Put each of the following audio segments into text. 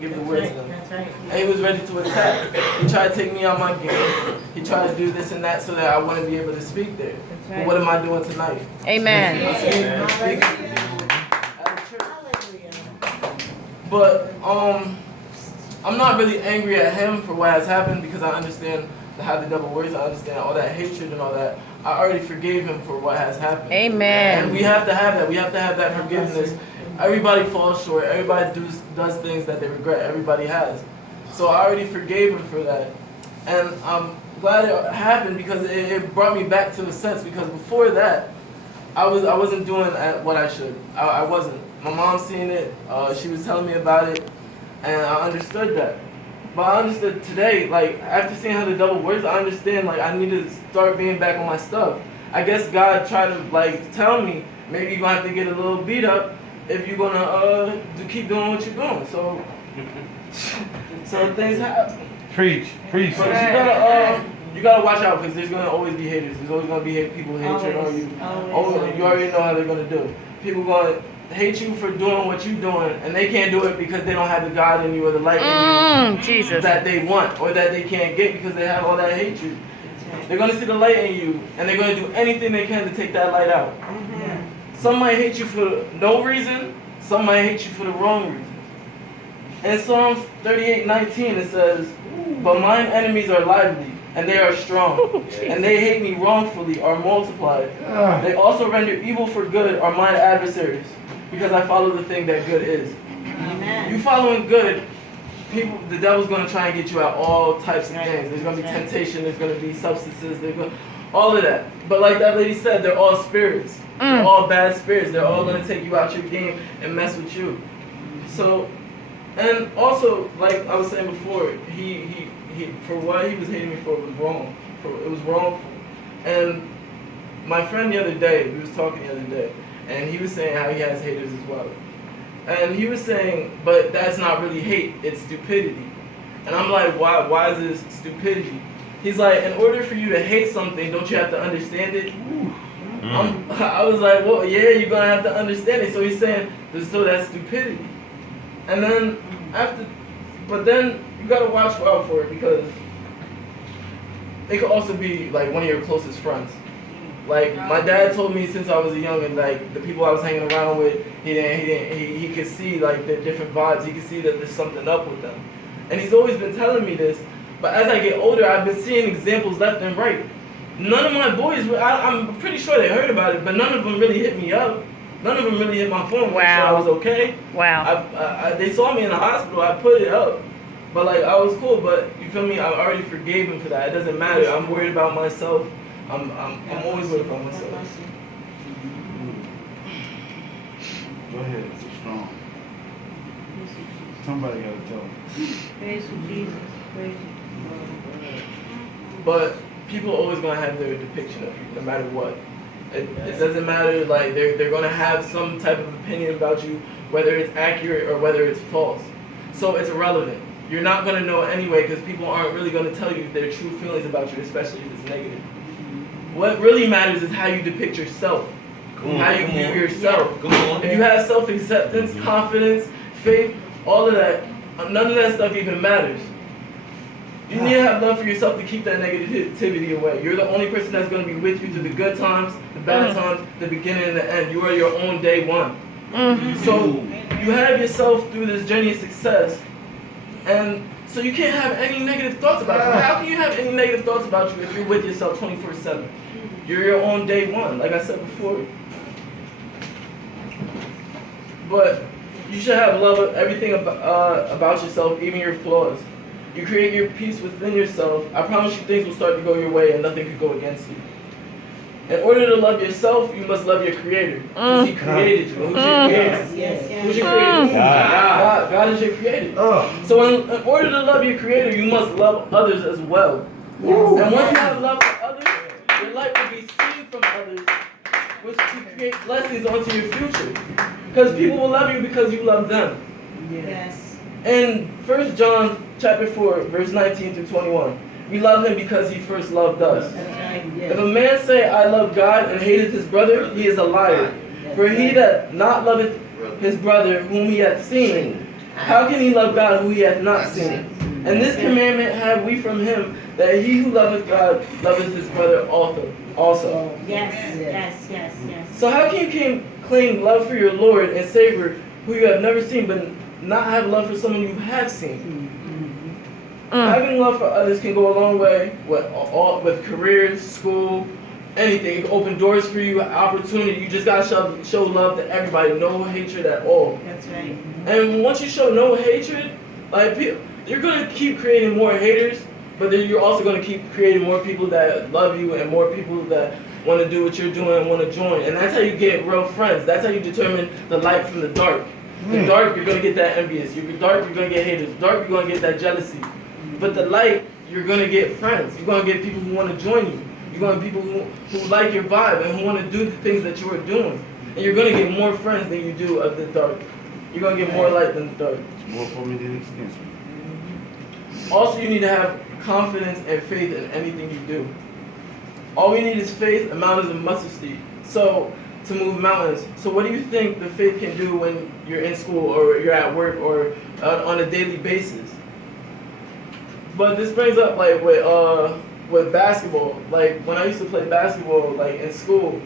give the word to them. And he was ready to attack. He tried to take me out my game. He tried to do this and that so that I wouldn't be able to speak there. But what am I doing tonight? Amen. I'm speaking to people at the church. But I'm not really angry at him for what has happened because I understand how the devil works. I understand all that hatred and all that. I already forgave him for what has happened. Amen. And we have to have that. We have to have that forgiveness. Everybody falls short. Everybody does things that they regret. Everybody has. So I already forgave him for that. And I'm glad it happened because it brought me back to a sense. Because before that, I wasn't doing what I should. I wasn't. My mom seen it. She was telling me about it. And I understood that. But I understood today, like, after seeing how the devil works, I understand, like, I need to start being back on my stuff. I guess God tried to, like, tell me, maybe you're going to have to get a little beat up if you're going to keep doing what you're doing. So things happen. Preach. But you gotta watch out because there's going to always be haters. There's always going to be people hatred on you. You already know how they're going to do. People going to hate you for doing what you're doing, and they can't do it because they don't have the God in you or the light in you Jesus. that they want or that they can't get because they have all that hatred. They're going to see the light in you, and they're going to do anything they can to take that light out. Some might hate you for no reason. Some might hate you for the wrong reason. In Psalms 38:19 it says, "But mine enemies are lively, and they are strong, and they hate me wrongfully are multiplied. They also render evil for good are mine adversaries, because I follow the thing that good is." Amen. You following good, the devil's going to try and get you out all types of things. There's going to be temptation, there's going to be substances, all of that. But like that lady said, they're all spirits. They're all bad spirits. They're all going to take you out your game and mess with you. So, and also, like I was saying before, he for what he was hating me for was wrong. It was wrongful. And my friend the other day, we was talking the other day, and he was saying how he has haters as well. And he was saying, but that's not really hate, it's stupidity. And I'm like, why is this stupidity? He's like, in order for you to hate something, don't you have to understand it? I was like, well, yeah, you're going to have to understand it. So he's saying, so that's stupidity. And then but then you got to watch out for it because it could also be like one of your closest friends. Like my dad told me since I was a youngin', like the people I was hanging around with, he could see like the different vibes. He could see that there's something up with them, and he's always been telling me this. But as I get older, I've been seeing examples left and right. None of my boys, I'm pretty sure they heard about it, but none of them really hit me up. None of them really hit my phone. Wow. So I was okay. Wow. They saw me in the hospital. I put it up. But like I was cool. But you feel me? I already forgave him for that. It doesn't matter. I'm worried about myself. I'm always worried about myself. Go ahead. It's strong. Somebody got to tell him. Praise you, Jesus. Praise you. But people are always gonna have their depiction of you, no matter what. It doesn't matter. Like they're gonna have some type of opinion about you, whether it's accurate or whether it's false. So it's irrelevant. You're not gonna know anyway because people aren't really gonna tell you their true feelings about you, especially if it's negative. What really matters is how you depict yourself, how you view yourself. If you have self-acceptance, confidence, faith, all of that, none of that stuff even matters. You need to have love for yourself to keep that negativity away. You're the only person that's going to be with you through the good times, the bad times, the beginning and the end. You are your own day one. So you have yourself through this journey of success, and so you can't have any negative thoughts about you. How can you have any negative thoughts about you if you're with yourself 24/7? You're your own day one, like I said before. But you should have love of everything about yourself, even your flaws. You create your peace within yourself. I promise you things will start to go your way and nothing could go against you. In order to love yourself, you must love your Creator. Because He created you. Who's your Creator? Who's your Creator? God is your Creator. So in order to love your Creator, you must love others as well. And once you have love for others, your light will be seen from others, which will create blessings onto your future. Because people will love you because you love them. Yes. In 1 John chapter 4, verse 19 through 21, we love Him because He first loved us. If a man say, I love God and hateth his brother, he is a liar. For he that not loveth his brother whom he hath seen, How can he love God who he hath not seen? And this commandment have we from him, that he who loveth God loveth his brother also. Yes. So how can you claim love for your Lord and Savior who you have never seen, but not have love for someone you have seen? Having love for others can go a long way with careers, school, anything. It can open doors for you, opportunity. You just gotta show love to everybody, no hatred at all. That's right. And once you show no hatred, like you're gonna keep creating more haters, but then you're also gonna keep creating more people that love you and more people that want to do what you're doing and want to join. And that's how you get real friends. That's how you determine the light from the dark. The dark, you're gonna get that envious. The dark, you're gonna get haters. The dark, you're gonna get that jealousy. But the light, you're gonna get friends. You're gonna get people who want to join you. You're gonna get people who like your vibe and who want to do the things that you are doing. And you're gonna get more friends than you do of the dark. You're gonna get more light than the dark. More for me than against me. Also, you need to have confidence and faith in anything you do. All we need is faith, a mountain is a mustard seed. So, to move mountains. So what do you think the faith can do when you're in school or you're at work or on a daily basis? But this brings up like with basketball. Like when I used to play basketball, like in school,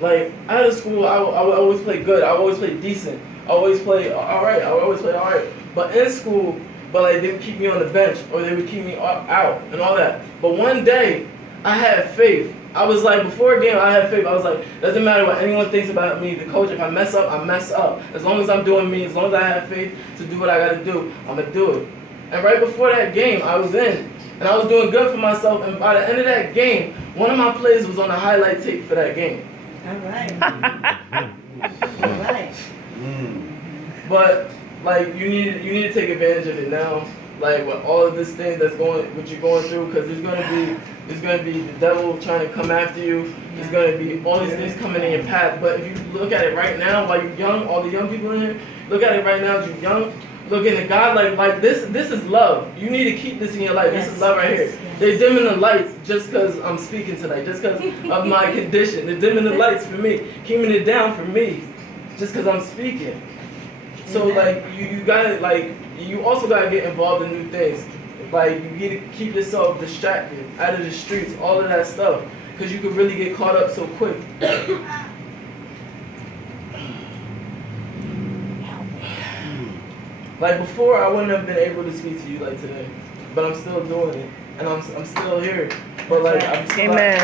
like out of school, I would always play good. I would always play decent. I always play all right. I would always play all right. But in school, like they would keep me on the bench or they would keep me out and all that. But one day, I had faith. I was like, before a game, I had faith. I was like, doesn't matter what anyone thinks about me, the coach, if I mess up, I mess up. As long as I'm doing me, as long as I have faith to do what I got to do, I'm going to do it. And right before that game, I was in, and I was doing good for myself, and by the end of that game, one of my plays was on the highlight tape for that game. All right. All right. But, like, you need to take advantage of it now. Like, with all of this thing what you're going through, because there's gonna be the devil trying to come after you. There's gonna be all these things coming in your path. But if you look at it right now, while you're young, all the young people in here, look at it right now as you're young. Look at God like this. This is love. You need to keep this in your life. This is love right here. They're dimming the lights just because I'm speaking tonight, just because of my condition. They're dimming the lights for me, keeping it down for me, just because I'm speaking. So like you gotta you also gotta get involved in new things. Like you need to keep yourself distracted, out of the streets, all of that stuff, because you could really get caught up so quick. Like before, I wouldn't have been able to speak to you like today, but I'm still doing it, and I'm still here. But like I'm still Amen.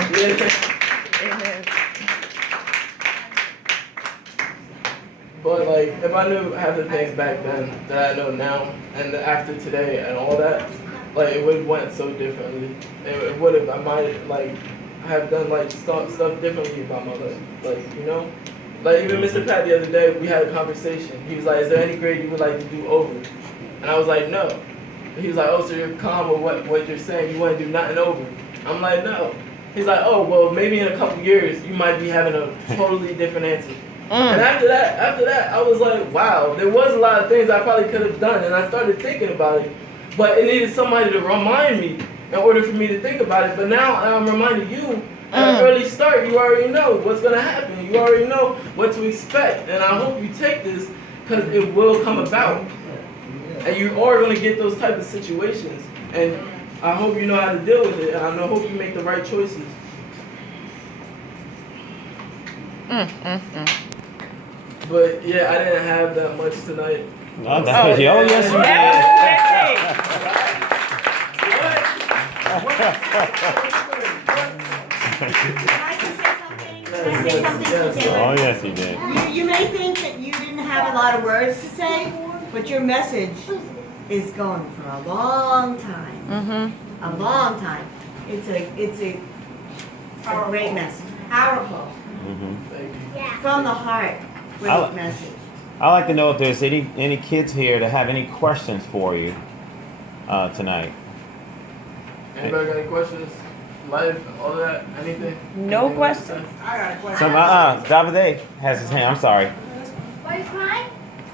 Amen. But like, if I knew half the things back then that I know now, and after today and all that, like it would have went so differently. It would have. I might like have done like stuff differently about my life. Like you know, like even Mr. Pat the other day, we had a conversation. He was like, "Is there any grade you would like to do over?" And I was like, "No." He was like, "Oh, so you're calm with what you're saying? You want to do nothing over?" I'm like, "No." He's like, "Oh, well, maybe in a couple years you might be having a totally different answer." And after that, I was like, wow, there was a lot of things I probably could have done, and I started thinking about it. But it needed somebody to remind me in order for me to think about it. But now I'm reminding you at an early start, you already know what's going to happen. You already know what to expect. And I hope you take this because it will come about. And you are going to get those type of situations. And I hope you know how to deal with it. And I hope you make the right choices. But yeah, I didn't have that much tonight. Oh, yes, you Can I just say something? Can I say something Yes, to yes. Oh, Dylan? yes, you did. You may think that you didn't have a lot of words to say, but your message is going for a long time. A long time. It's a great message. Powerful. Thank you. From the heart. Great I'll- message. I'd like to know if there's any kids here that have any questions for you tonight. Anybody got any questions? Life, all that, anything? No Anything questions. I got a question. Some Davide has his hand. I'm sorry. Were you crying?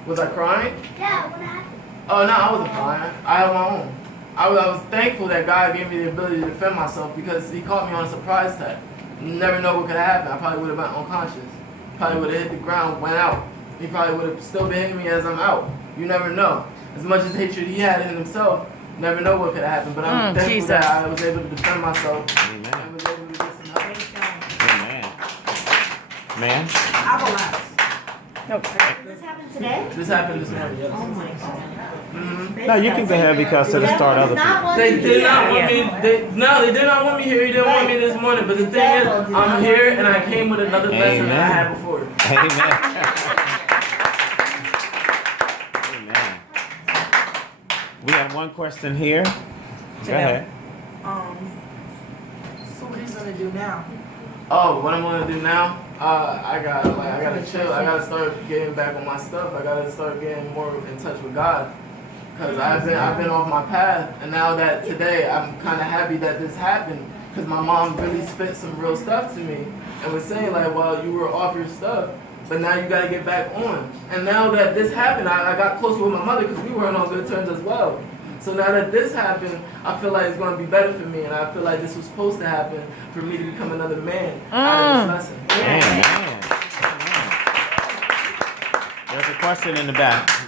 Was I crying? Yeah, what happened? Oh no, I wasn't crying. I had my own. I was thankful that God gave me the ability to defend myself because He caught me on a surprise attack. You never know what could have happened. I probably would have been unconscious. Probably would have hit the ground, went out. He probably would have still been hitting me as I'm out. You never know. As much as hatred he had in himself, you never know what could have happened. But I'm thankful Jesus. that I was able to defend myself. Amen. I was able to get some help. Praise God. Amen. Man, I will ask. Okay. This happened today? This happened this morning. Oh Yes. my God. Mhm. Praise no, you God. can go ahead because it'll start other people. They did not want Yeah. me. They did not want me here. He didn't want me this morning. But the thing is, Devil did not I'm want here you and I here. came with another lesson that I Amen. had before. Amen. Amen. We have one question here. Go ahead. So what he's gonna do now? Oh, what I'm gonna do now? I gotta chill. I gotta start getting back on my stuff. I gotta start getting more in touch with God. Cause I've been off my path, and now that today I'm kind of happy that this happened. Cause my mom really spit some real stuff to me and was saying like, well, you were off your stuff, but now you gotta get back on. And now that this happened, I got closer with my mother because we weren't on good terms as well. So now that this happened, I feel like it's going to be better for me, and I feel like this was supposed to happen for me to become another man out of this lesson. Amen. There's a question in the back. So,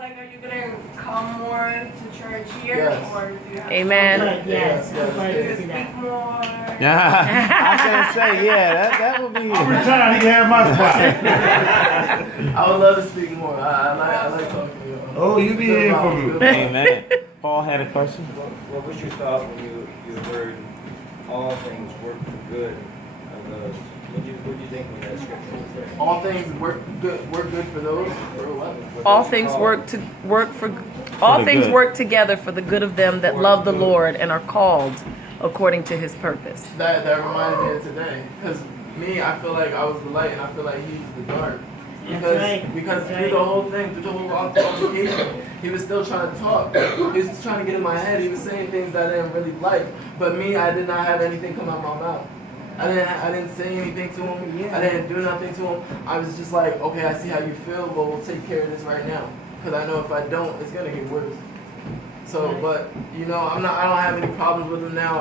like, are you gonna come more to church here, Yes. or do you have Amen. Good, yes. Yes, I'm glad to to see speak that. more? I was gonna say, yeah, that would be. Retired, he can have my spot. I would love to speak more. I like talking to you. Oh, you be here for me. Amen. Paul had a question. What was your thought when you heard all things work for good of those? What do you think when that scripture was there? All things work good for those for what? All things work for all the things good. work together for the good of them that love the Lord and are called according to his purpose. That reminded me of today. Because me, I feel like I was the light, and I feel like he's the dark. Because right. because That's through the right. whole thing, through the whole altercation, he was still trying to talk. He was trying to get in my head. He was saying things that I didn't really like. But me, I did not have anything come out of my mouth. I didn't say anything to him. I didn't do nothing to him. I was just like, okay, I see how you feel, but we'll take care of this right now. Because I know if I don't, it's gonna get worse. So, but you know, I don't have any problems with him now.